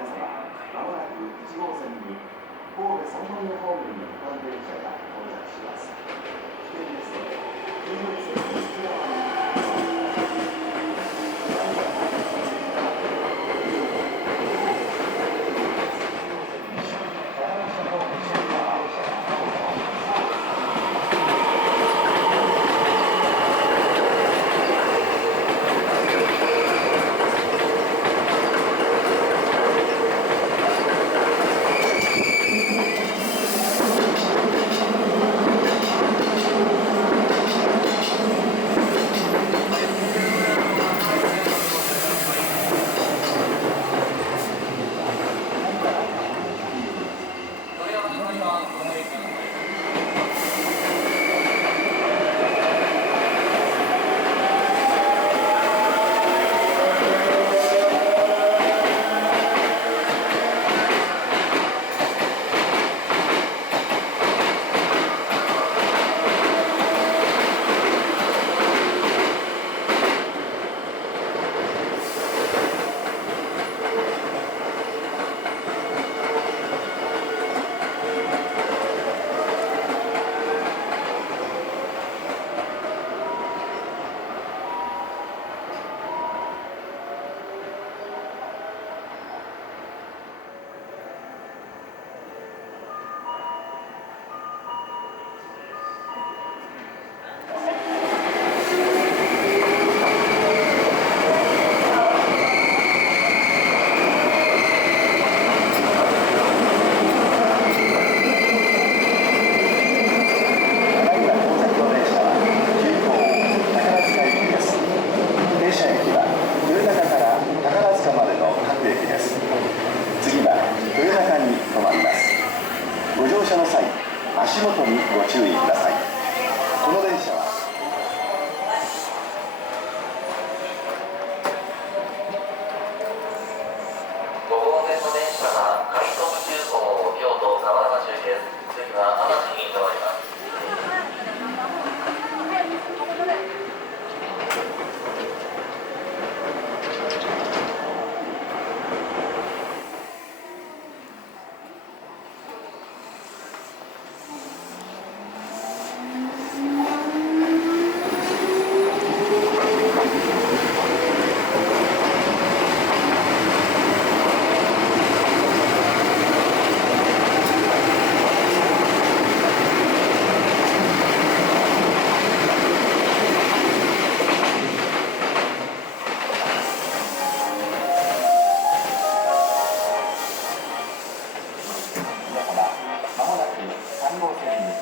皆様、まもなく1号線に神戸三宮方面に向かう電車が到着します。危険ですので、黄色い線の内側にお回りください。足元にご注意ください。この電車は5号線の電車が海徳急行京都佐原中です。次は天橋に停まります。3号線に